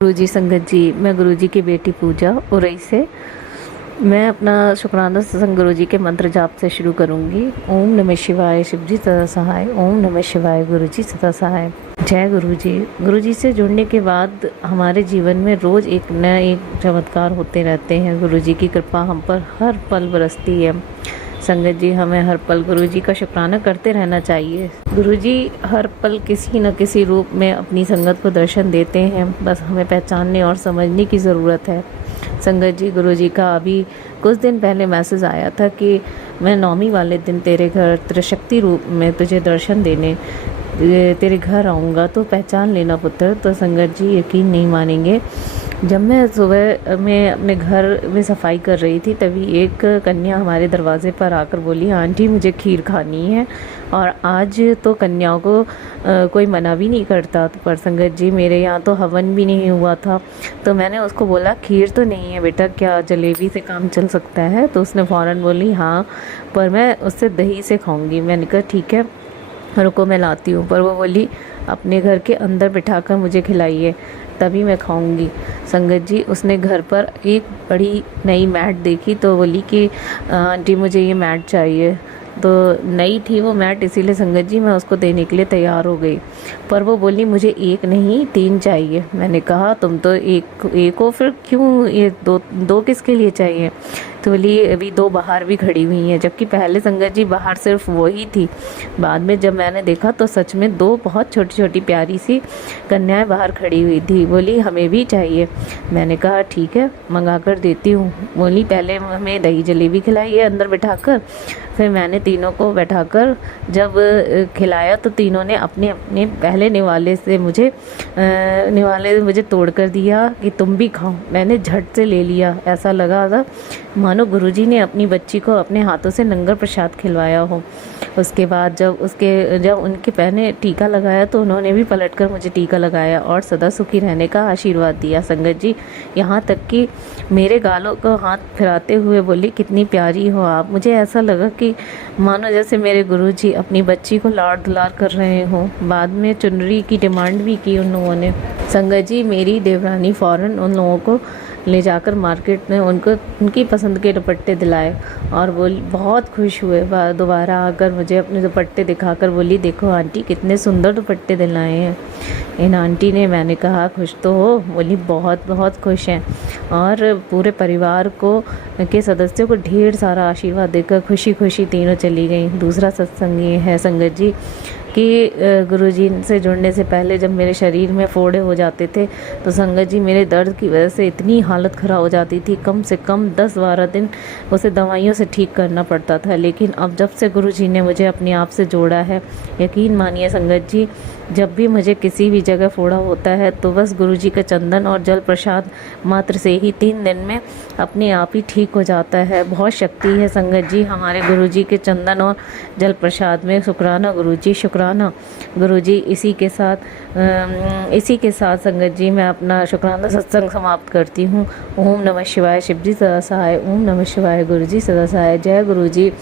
गुरुजी संगत जी, मैं गुरुजी की बेटी पूजा उरई से मैं अपना शुक्राना सत्संग गुरुजी के मंत्र जाप से शुरू करूंगी। ओम नमः शिवाय, शिवजी सदा सहाय। ओम नमः शिवाय, गुरुजी सदा सहाय। जय गुरुजी। गुरुजी से जुड़ने के बाद हमारे जीवन में रोज़ एक नया एक चमत्कार होते रहते हैं। गुरुजी की कृपा हम पर हर पल बरसती है। संगत जी, हमें हर पल गुरुजी का शुक्राना करते रहना चाहिए। गुरुजी हर पल किसी न किसी रूप में अपनी संगत को दर्शन देते हैं, बस हमें पहचानने और समझने की ज़रूरत है। संगत जी, गुरुजी का अभी कुछ दिन पहले मैसेज आया था कि मैं नौमी वाले दिन तेरे घर त्रिशक्ति रूप में तुझे दर्शन देने तेरे घर आऊँगा, तो पहचान लेना पुत्र। तो संगत जी, यकीन नहीं मानेंगे, जब मैं सुबह में अपने घर में सफाई कर रही थी तभी एक कन्या हमारे दरवाजे पर आकर बोली, आंटी मुझे खीर खानी है। और आज तो कन्याओं को कोई मना भी नहीं करता, पर संगत जी मेरे यहाँ तो हवन भी नहीं हुआ था। तो मैंने उसको बोला, खीर तो नहीं है बेटा, क्या जलेबी से काम चल सकता है? तो उसने फ़ौरन बोली, हाँ पर मैं उससे दही से खाऊंगी। मैंने कहा ठीक है, रुको मैं लाती हूँ। पर वो बोली, अपने घर के अंदर बिठाकर मुझे खिलाइए, तभी मैं खाऊंगी। संगत जी, उसने घर पर एक बड़ी नई मैट देखी तो बोली कि आंटी मुझे ये मैट चाहिए। तो नई थी वो मैट, इसीलिए संगत जी मैं उसको देने के लिए तैयार हो गई। पर वो बोली, मुझे एक नहीं 3 चाहिए। मैंने कहा तुम तो एक हो, फिर क्यों ये दो किसके लिए चाहिए? तो बोली अभी 2 बाहर भी खड़ी हुई हैं, जबकि पहले संगत जी बाहर सिर्फ वो ही थी। बाद में जब मैंने देखा तो सच में 2 बहुत छोटी छोटी प्यारी सी कन्याएं बाहर खड़ी हुई थी। बोली हमें भी चाहिए। मैंने कहा ठीक है, मंगा कर देती हूँ। बोली पहले हमें दही जलेबी खिलाइए अंदर बिठाकर। फिर मैंने तीनों को बैठाकर जब खिलाया तो तीनों ने अपने अपने पहले निवाले मुझे तोड़ कर दिया कि तुम भी खाओ। मैंने झट से ले लिया, ऐसा लगा था मानो गुरुजी ने अपनी बच्ची को अपने हाथों से लंगर प्रसाद खिलवाया हो। उसके बाद जब उनके पहने टीका लगाया तो उन्होंने भी पलटकर मुझे टीका लगाया और सदा सुखी रहने का आशीर्वाद दिया। संगत जी, यहाँ तक कि मेरे गालों को हाथ फिराते हुए बोली, कितनी प्यारी हो आप। मुझे ऐसा लगा कि मानो जैसे मेरे गुरुजी अपनी बच्ची को लाड़ दुलार कर रहे हों। बाद में चुनरी की डिमांड भी की उन लोगों ने। संगत जी, मेरी देवरानी फ़ौरन उन लोगों को ले जाकर मार्केट में उनकी पसंद के दुपट्टे दिलाए और वो बहुत खुश हुए। दोबारा आकर मुझे अपने दुपट्टे दिखाकर बोली, देखो आंटी कितने सुंदर दुपट्टे दिलाए हैं इन आंटी ने। मैंने कहा खुश तो हो? बोली बहुत बहुत खुश हैं। और पूरे परिवार के सदस्यों को ढेर सारा आशीर्वाद देकर खुशी खुशी तीनों चली गई। दूसरा सत्संग ये है संगत जी कि गुरुजी से जुड़ने से पहले जब मेरे शरीर में फोड़े हो जाते थे तो संगत जी मेरे दर्द की वजह से इतनी हालत ख़राब हो जाती थी, कम से कम 10-12 दिन उसे दवाइयों से ठीक करना पड़ता था। लेकिन अब जब से गुरुजी ने मुझे अपने आप से जोड़ा है, यकीन मानिए संगत जी, जब भी मुझे किसी भी जगह फोड़ा होता है तो बस गुरुजी का चंदन और जल प्रसाद मात्र से ही 3 दिन में अपने आप ही ठीक हो जाता है। बहुत शक्ति है संगत जी हमारे गुरुजी के चंदन और जल प्रसाद में। शुक्राना गुरुजी, शुक्राना गुरुजी। इसी के साथ संगत जी मैं अपना शुक्राना सत्संग समाप्त करती हूँ। ओम नमः शिवाय, शिवजी सदा सहाय। ओम नमः शिवाय, गुरुजी सदा सहाय। जय गुरुजी।